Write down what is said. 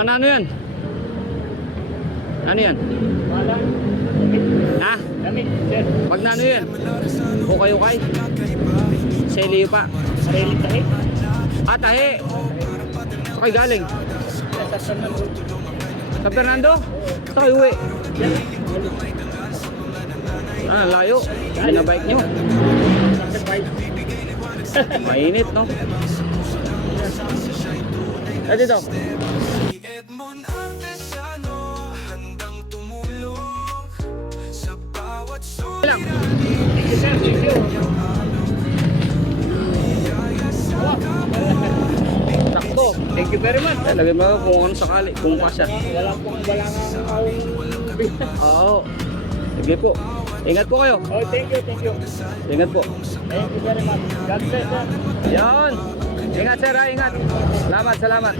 Ano yan? Ano yan? Wala. Damit. Ha? Damit, sir. Pag na ano yan? Hukay-hukay? Seliyo pa? Sarili tayo. Ah, tahi. Okay, galing. Sa Fernando. Sa Fernando? Sa kayo uwi. Ah, layo. Binabike nyo. Mainit, no? Ah, dito. Edmond Artesano, handang tumulong sa bawat Lang. Thank you, sir. Thank you. Sakto. Thank you very much. Lagay mo kung ano sakali, kung pasya. Wala pong balangang awong. Oo. Sige po. Ingat po kayo. Oh, thank you, thank you. Ingat po. Thank you very much. God bless, sir. Yan. Ingat sir ha, ingat. Salamat, salamat.